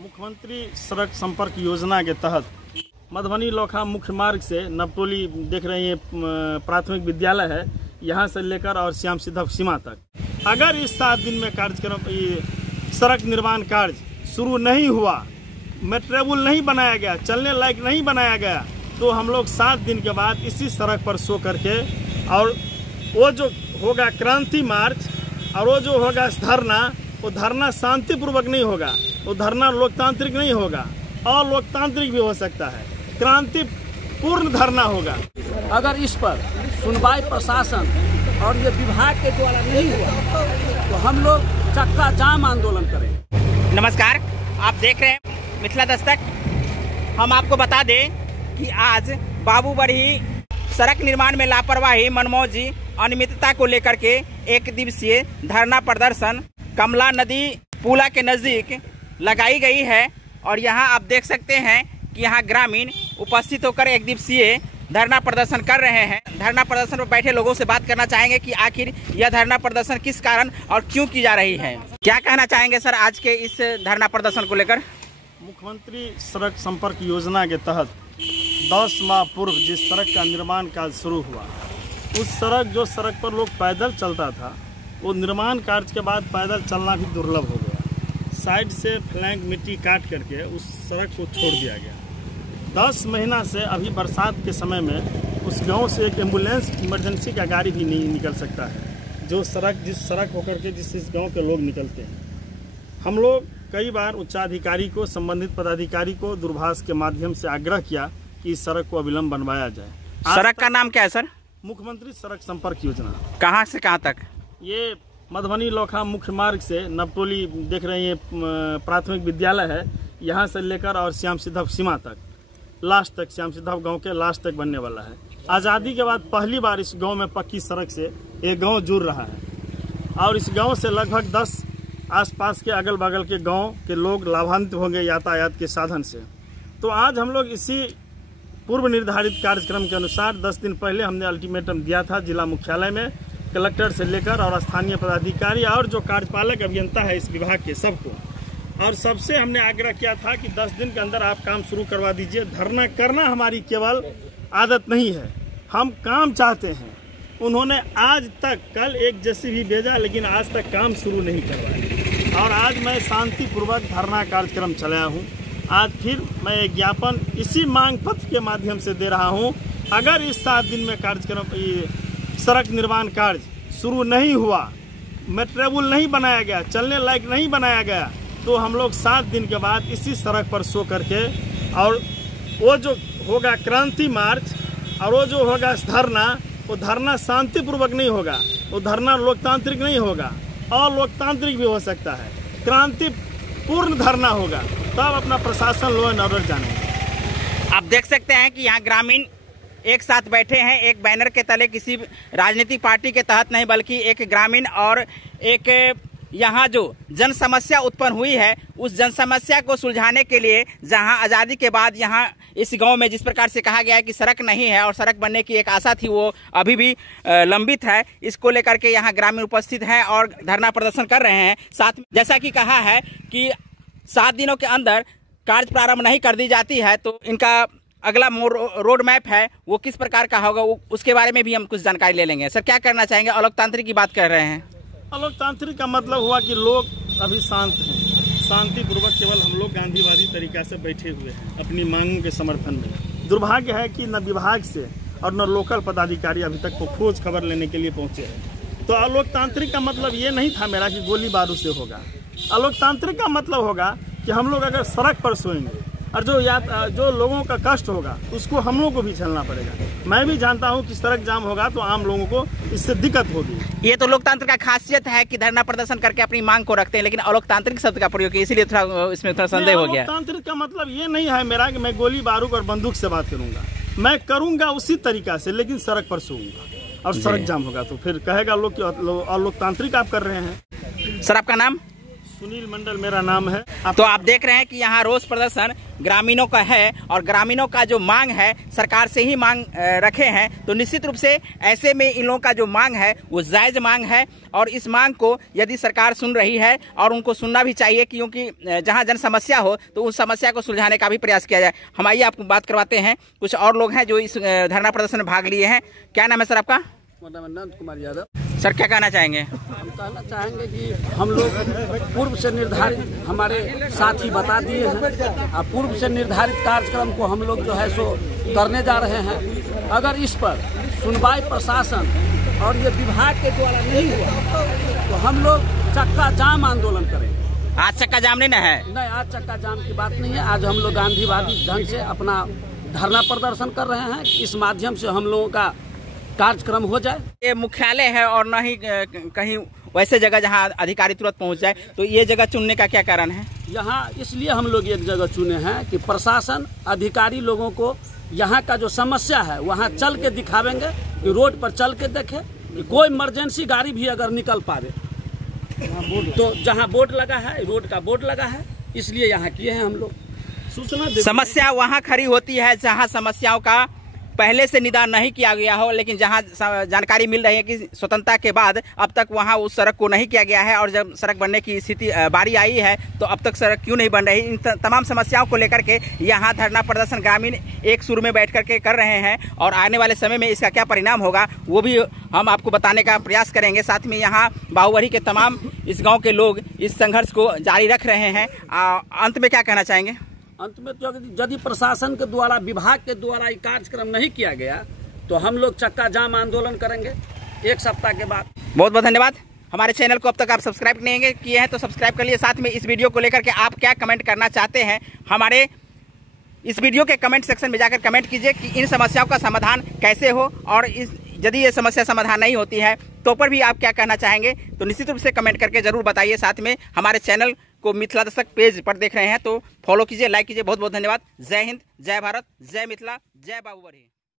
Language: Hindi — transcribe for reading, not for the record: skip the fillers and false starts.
मुख्यमंत्री सड़क संपर्क योजना के तहत मधुबनी लोखा मुख्य मार्ग से नवटोली देख रहे हैं प्राथमिक विद्यालय है, यहाँ से लेकर और श्याम सिद्धप सीमा तक अगर इस 7 दिन में कार्यक्रम सड़क निर्माण कार्य शुरू नहीं हुआ, मेट्रेबल नहीं बनाया गया, चलने लायक नहीं बनाया गया, तो हम लोग 7 दिन के बाद इसी सड़क पर सो करके और वो जो होगा क्रांति मार्च और वो जो होगा धरना, वो धरना शांतिपूर्वक नहीं होगा, वो धरना लोकतांत्रिक नहीं होगा, अलोकतांत्रिक भी हो सकता है, क्रांतिपूर्ण धरना होगा। अगर इस पर सुनवाई प्रशासन और ये विभाग के द्वारा नहीं हुआ तो हम लोग चक्का जाम आंदोलन करेंगे। नमस्कार, आप देख रहे हैं मिथिला दस्तक। हम आपको बता दें कि आज बाबूबरही सड़क निर्माण में लापरवाही, मनमौजी, अनियमितता को लेकर के 1 दिवसीय धरना प्रदर्शन कमला नदी पुला के नजदीक लगाई गई है और यहाँ आप देख सकते हैं कि यहाँ ग्रामीण उपस्थित होकर 1 दिवसीय धरना प्रदर्शन कर रहे हैं। धरना प्रदर्शन पर बैठे लोगों से बात करना चाहेंगे कि आखिर यह धरना प्रदर्शन किस कारण और क्यों की जा रही है। क्या कहना चाहेंगे सर आज के इस धरना प्रदर्शन को लेकर? मुख्यमंत्री सड़क संपर्क योजना के तहत 10 माह पूर्व जिस सड़क का निर्माण कार्य शुरू हुआ, उस जो सड़क पर लोग पैदल चलता था, वो निर्माण कार्य के बाद पैदल चलना भी दुर्लभ हो गया। साइड से फ्लैंक मिट्टी काट करके उस सड़क को छोड़ दिया गया। 10 महीना से अभी बरसात के समय में उस गांव से एक एम्बुलेंस इमरजेंसी का गाड़ी भी नहीं निकल सकता है, जो जिस सड़क होकर के जिस गांव के लोग निकलते हैं। हम लोग कई बार उच्चाधिकारी को, संबंधित पदाधिकारी को दूरभाष के माध्यम से आग्रह किया कि इस सड़क को अविलंब बनवाया जाए। सड़क का नाम क्या है सर? मुख्यमंत्री सड़क संपर्क योजना। कहाँ से कहाँ तक? ये मधुबनी लोखा मुख्य मार्ग से नवटोली देख रहे हैं प्राथमिक विद्यालय है, यहाँ से लेकर और श्याम सिद्धप सीमा तक, लास्ट तक, श्याम सिद्धप गांव के लास्ट तक बनने वाला है। आज़ादी के बाद पहली बार इस गांव में पक्की सड़क से एक गांव जुड़ रहा है और इस गांव से लगभग 10 आसपास के अगल बगल के गांव के लोग लाभान्वित होंगे यातायात के साधन से। तो आज हम लोग इसी पूर्व निर्धारित कार्यक्रम के अनुसार 10 दिन पहले हमने अल्टीमेटम दिया था जिला मुख्यालय में, कलेक्टर से लेकर और स्थानीय पदाधिकारी और जो कार्यपालक अभियंता है इस विभाग के सबको, और सबसे हमने आग्रह किया था कि 10 दिन के अंदर आप काम शुरू करवा दीजिए। धरना करना हमारी केवल आदत नहीं है, हम काम चाहते हैं। उन्होंने आज तक, कल एक जेसीबी भेजा लेकिन आज तक काम शुरू नहीं करवाया और आज मैं शांतिपूर्वक धरना कार्यक्रम चलाया हूँ। आज फिर मैं एक ज्ञापन इसी मांग पत्र के माध्यम से दे रहा हूँ, अगर इस 7 दिन में कार्यक्रम सड़क निर्माण कार्य शुरू नहीं हुआ, मेट्रेबल नहीं बनाया गया, चलने लायक नहीं बनाया गया, तो हम लोग 7 दिन के बाद इसी सड़क पर सो करके और वो जो होगा क्रांति मार्च और वो जो होगा धरना, वो धरना शांतिपूर्वक नहीं होगा, वो धरना लोकतांत्रिक नहीं होगा, अलोकतांत्रिक भी हो सकता है, क्रांतिपूर्ण धरना होगा। तब अपना प्रशासन लो एंड ऑर्डर जाने। आप देख सकते हैं कि यहाँ ग्रामीण एक साथ बैठे हैं, एक बैनर के तले, किसी राजनीतिक पार्टी के तहत नहीं, बल्कि एक ग्रामीण और एक यहाँ जो जन समस्या उत्पन्न हुई है उस जन समस्या को सुलझाने के लिए, जहाँ आज़ादी के बाद यहाँ इस गांव में जिस प्रकार से कहा गया है कि सड़क नहीं है और सड़क बनने की एक आशा थी वो अभी भी लंबित है, इसको लेकर के यहाँ ग्रामीण उपस्थित हैं और धरना प्रदर्शन कर रहे हैं। साथ में जैसा कि कहा है कि 7 दिनों के अंदर कार्य प्रारंभ नहीं कर दी जाती है तो इनका अगला रोड मैप है वो किस प्रकार का होगा, उसके बारे में भी हम कुछ जानकारी ले लेंगे। सर क्या करना चाहेंगे? अलोकतांत्रिक की बात कर रहे हैं। अलोकतांत्रिक का मतलब हुआ कि लोग अभी शांत हैं, शांतिपूर्वक केवल हम लोग गांधीवादी तरीका से बैठे हुए हैं अपनी मांगों के समर्थन में। दुर्भाग्य है कि न विभाग से और न लोकल पदाधिकारी अभी तक को खोज खबर लेने के लिए पहुंचे हैं। तो अलोकतांत्रिक का मतलब ये नहीं था मेरा कि गोली बारूद से होगा। अलोकतांत्रिक का मतलब होगा कि हम लोग अगर सड़क पर सोएंगे और जो लोगों का कष्ट होगा उसको हम लोगों को भी झेलना पड़ेगा। मैं भी जानता हूं कि सड़क जाम होगा तो आम लोगों को इससे दिक्कत होगी। ये तो लोकतंत्र का खासियत है कि धरना प्रदर्शन करके अपनी मांग को रखते हैं, लेकिन अलोकतांत्रिक शब्द का प्रयोग किया, इसीलिए इसमें थोड़ा संदेह हो गया। लोकतांत्रिक का मतलब ये नहीं है मेरा कि मैं गोली बारूद और बंदूक से बात करूंगा, मैं करूंगा उसी तरीका से, लेकिन सड़क पर सोऊंगा और सड़क जाम होगा तो फिर कहेगा लोग कि अलोकतांत्रिक आप कर रहे हैं। सर आपका नाम? सुनील मंडल मेरा नाम है। तो आप देख रहे हैं कि यहाँ रोष प्रदर्शन ग्रामीणों का है और ग्रामीणों का जो मांग है सरकार से ही मांग रखे हैं, तो निश्चित रूप से ऐसे में इन लोगों का जो मांग है वो जायज मांग है और इस मांग को यदि सरकार सुन रही है और उनको सुनना भी चाहिए, क्योंकि जहां जन समस्या हो तो उस समस्या को सुलझाने का भी प्रयास किया जाए। हम आइए आपको बात करवाते हैं, कुछ और लोग हैं जो इस धरना प्रदर्शन में भाग लिए हैं। क्या नाम है सर आपका? अनंत कुमार यादव। सर क्या कहना चाहेंगे? हम कहना चाहेंगे कि हम लोग पूर्व से निर्धारित, हमारे साथी बता दिए हैं, और पूर्व से निर्धारित कार्यक्रम को हम लोग जो है सो करने जा रहे हैं। अगर इस पर सुनवाई प्रशासन और ये विभाग के द्वारा नहीं हुआ तो हम लोग चक्का जाम आंदोलन करेंगे। आज चक्का जाम नहीं है? नहीं, आज चक्का जाम की बात नहीं है। आज हम लोग गांधीवादी ढंग से अपना धरना प्रदर्शन कर रहे हैं, इस माध्यम से हम लोगों का कार्यक्रम हो जाए। ये मुख्यालय है और न ही कहीं वैसे जगह जहां अधिकारी तुरंत पहुंच जाए, तो ये जगह चुनने का क्या कारण है? यहाँ इसलिए हम लोग एक जगह चुने हैं कि प्रशासन अधिकारी लोगों को यहाँ का जो समस्या है वहाँ चल के दिखावेंगे, कि रोड पर चल के देखे, कोई इमरजेंसी गाड़ी भी अगर निकल पावे तो जहाँ बोर्ड लगा है, रोड का बोर्ड लगा है, इसलिए यहाँ किए हैं हम लोग। सूचना समस्या वहाँ खड़ी होती है जहाँ समस्याओं का पहले से निदान नहीं किया गया हो, लेकिन जहां जानकारी मिल रही है कि स्वतंत्रता के बाद अब तक वहां उस सड़क को नहीं किया गया है, और जब सड़क बनने की स्थिति बारी आई है तो अब तक सड़क क्यों नहीं बन रही। इन तमाम समस्याओं को लेकर के यहां धरना प्रदर्शन ग्रामीण एक सुर में बैठ करके कर रहे हैं, और आने वाले समय में इसका क्या परिणाम होगा वो भी हम आपको बताने का प्रयास करेंगे। साथ में यहाँ बाहुबली के तमाम इस गाँव के लोग इस संघर्ष को जारी रख रहे हैं। अंत में क्या कहना चाहेंगे? अंत में तो यदि प्रशासन के द्वारा, विभाग के द्वारा ये कार्यक्रम नहीं किया गया तो हम लोग चक्का जाम आंदोलन करेंगे 1 सप्ताह के बाद। बहुत बहुत धन्यवाद। हमारे चैनल को अब तक आप सब्सक्राइब नहीं किए हैं तो सब्सक्राइब कर लिए। साथ में इस वीडियो को लेकर के आप क्या कमेंट करना चाहते हैं, हमारे इस वीडियो के कमेंट सेक्शन में जाकर कमेंट कीजिए कि इन समस्याओं का समाधान कैसे हो, और यदि ये समस्या समाधान नहीं होती है तो पर भी आप क्या कहना चाहेंगे, तो निश्चित रूप से कमेंट करके जरूर बताइए। साथ में हमारे चैनल को मिथिला दस्तक पेज पर देख रहे हैं तो फॉलो कीजिए, लाइक कीजिए। बहुत बहुत धन्यवाद। जय हिंद, जय भारत, जय मिथिला, जय बाहुबली।